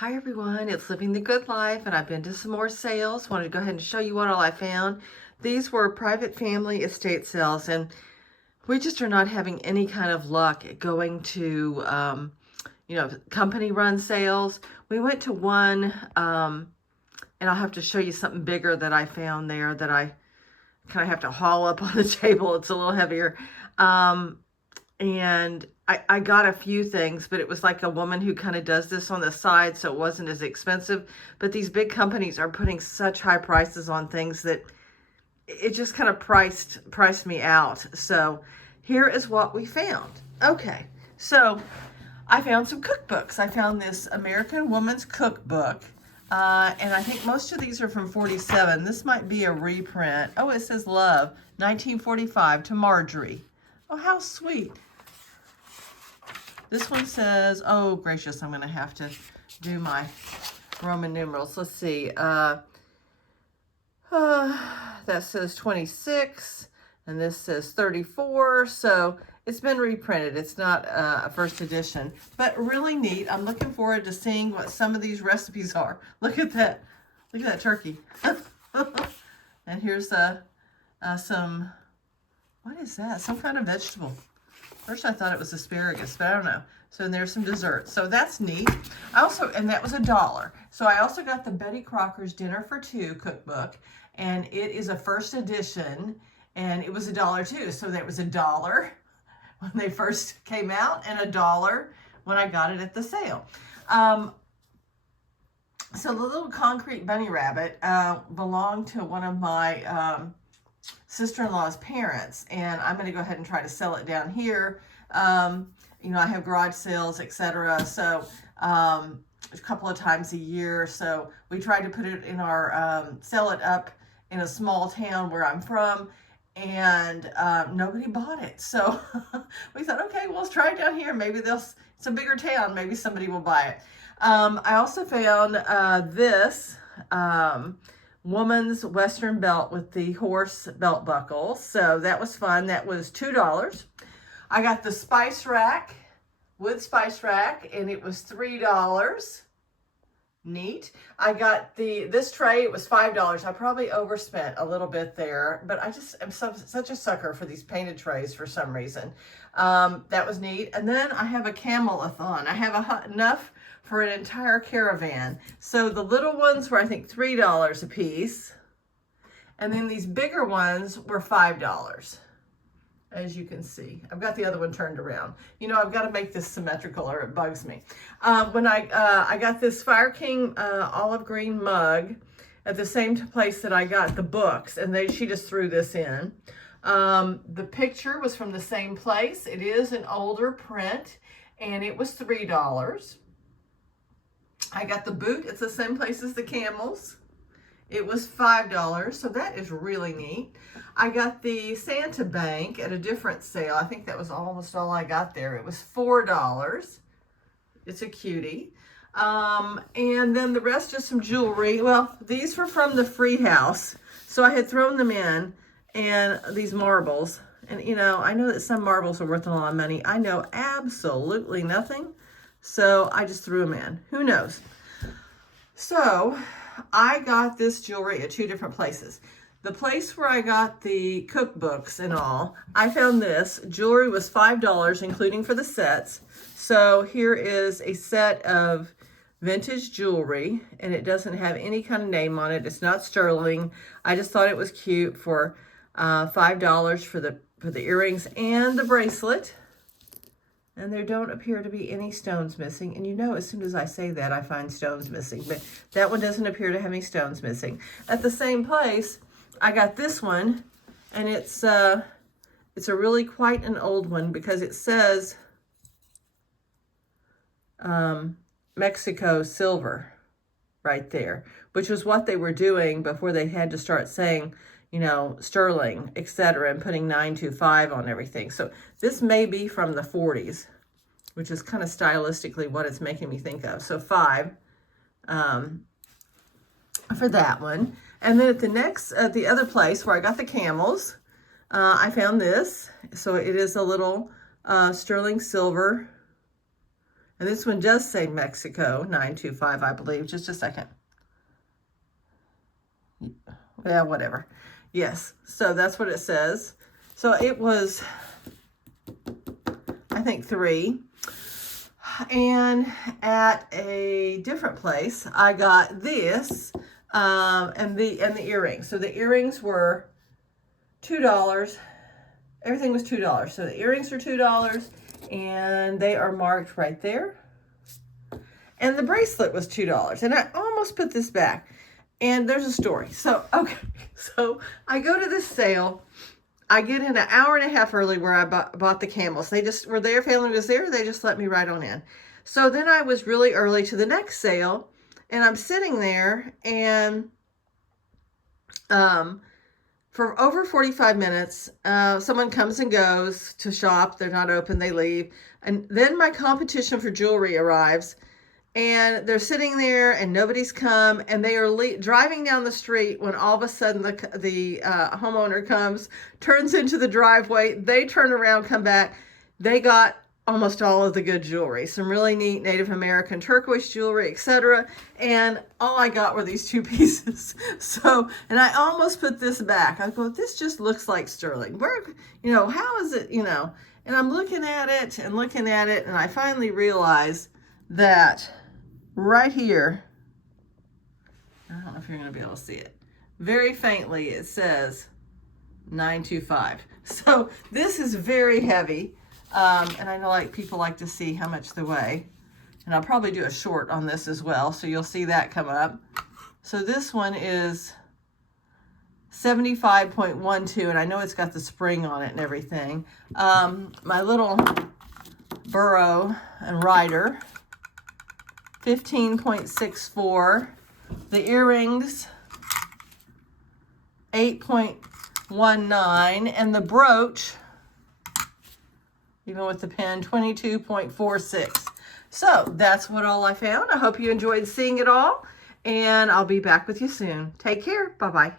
Hi everyone, it's Living the Good Life, and I've been to some more sales. Wanted to go ahead and show you what all I found. These were private family estate sales, and we just are not having any kind of luck going to, company run sales. We went to one, and I'll have to show you something bigger that I found there that I kind of have to haul up on the table. It's a little heavier. And I got a few things, but it was like a woman who kind of does this on the side, so it wasn't as expensive. But these big companies are putting such high prices on things that it just kind of priced me out. So here is what we found. Okay, so I found some cookbooks. I found this American Woman's Cookbook, and I think most of these are from 47. This might be a reprint. Oh, it says Love, 1945, to Marjorie. Oh, how sweet. This one says, oh gracious, I'm going to have to do my Roman numerals. Let's see. That says 26, and this says 34. So it's been reprinted. It's not a first edition, but really neat. I'm looking forward to seeing what some of these recipes are. Look at that. Look at that turkey. And here's some, what is that? Some kind of vegetable. First I thought it was asparagus, but I don't know. So there's some dessert. So that's neat. And that was $1. So I also got the Betty Crocker's Dinner for Two cookbook, and it is a first edition, and it was $1 too. So that was $1 when they first came out, and $1 when I got it at the sale. So the little concrete bunny rabbit belonged to one of my sister-in-law's parents, and I'm going to go ahead and try to sell it down here. I have garage sales, etc. So a couple of times a year. So we tried to put it in our sell it up in a small town where I'm from, and nobody bought it. So we thought, okay, well, let's try it down here. Maybe it's a bigger town. Maybe somebody will buy it. I also found this woman's Western belt with the horse belt buckle. So that was fun. That was $2. I got the spice rack, wood spice rack, and it was $3. Neat. I got this tray. It was $5. I probably overspent a little bit there, but I just am such a sucker for these painted trays for some reason. That was neat. And then I have a Camel-a-thon. I have enough for an entire caravan. So the little ones were, I think, $3 a piece. And then these bigger ones were $5, as you can see. I've got the other one turned around. I've got to make this symmetrical or it bugs me. When I got this Fire King olive green mug at the same place that I got the books, and she just threw this in. The picture was from the same place. It is an older print, and it was $3. I got the boot. It's the same place as the camels. It was $5, so that is really neat. I got the Santa Bank at a different sale. I think that was almost all I got there. It was $4. It's a cutie. And then the rest is some jewelry. Well, these were from the free house, so I had thrown them in, and these marbles. And, I know that some marbles are worth a lot of money. I know absolutely nothing, so I just threw them in. Who knows? So I got this jewelry at two different places. The place where I got the cookbooks and all, I found this. Jewelry was $5, including for the sets. So here is a set of vintage jewelry, and it doesn't have any kind of name on it. It's not sterling. I just thought it was cute for $5 for the earrings and the bracelet. And there don't appear to be any stones missing. And as soon as I say that, I find stones missing. But that one doesn't appear to have any stones missing. At the same place, I got this one. And it's a really quite an old one because it says Mexico silver right there. Which was what they were doing before they had to start saying, sterling, etc., and putting 925 on everything. So this may be from the 40s, which is kind of stylistically what it's making me think of. So $5 for that one. And then at the other place where I got the camels, I found this. So it is a little sterling silver And this one does say Mexico 925, I believe. Just a second. Yeah, whatever. Yes, so that's what it says. So it was, I think, 3. And at a different place, I got this and the earrings. So the earrings were $2. Everything was $2. So the earrings are $2, and they are marked right there. And the bracelet was $2. And I almost put this back. And there's a story. So, okay. So I go to this sale. I get in an hour and a half early where I bought the camels. They just were there. Family was there. They just let me right on in. So then I was really early to the next sale. And I'm sitting there. And for over 45 minutes, someone comes and goes to shop. They're not open. They leave. And then my competition for jewelry arrives. And they're sitting there and nobody's come, and they are driving down the street when all of a sudden the homeowner comes, turns into the driveway. They turn around, come back. They got almost all of the good jewelry, some really neat Native American turquoise jewelry, etc. And all I got were these 2 pieces. So, and I almost put this back. I go, this just looks like sterling. Where, how is it, And I'm looking at it, and I finally realized that right here, I don't know if you're going to be able to see it, very faintly it says 925. So this is very heavy, and I know people like to see how much they weigh, and I'll probably do a short on this as well, so you'll see that come up. So this one is 75.12, and I know it's got the spring on it and everything. My little burro and rider, 15.64. The earrings, 8.19. And the brooch, even with the pin, 22.46. So that's all I found. I hope you enjoyed seeing it all. And I'll be back with you soon. Take care. Bye-bye.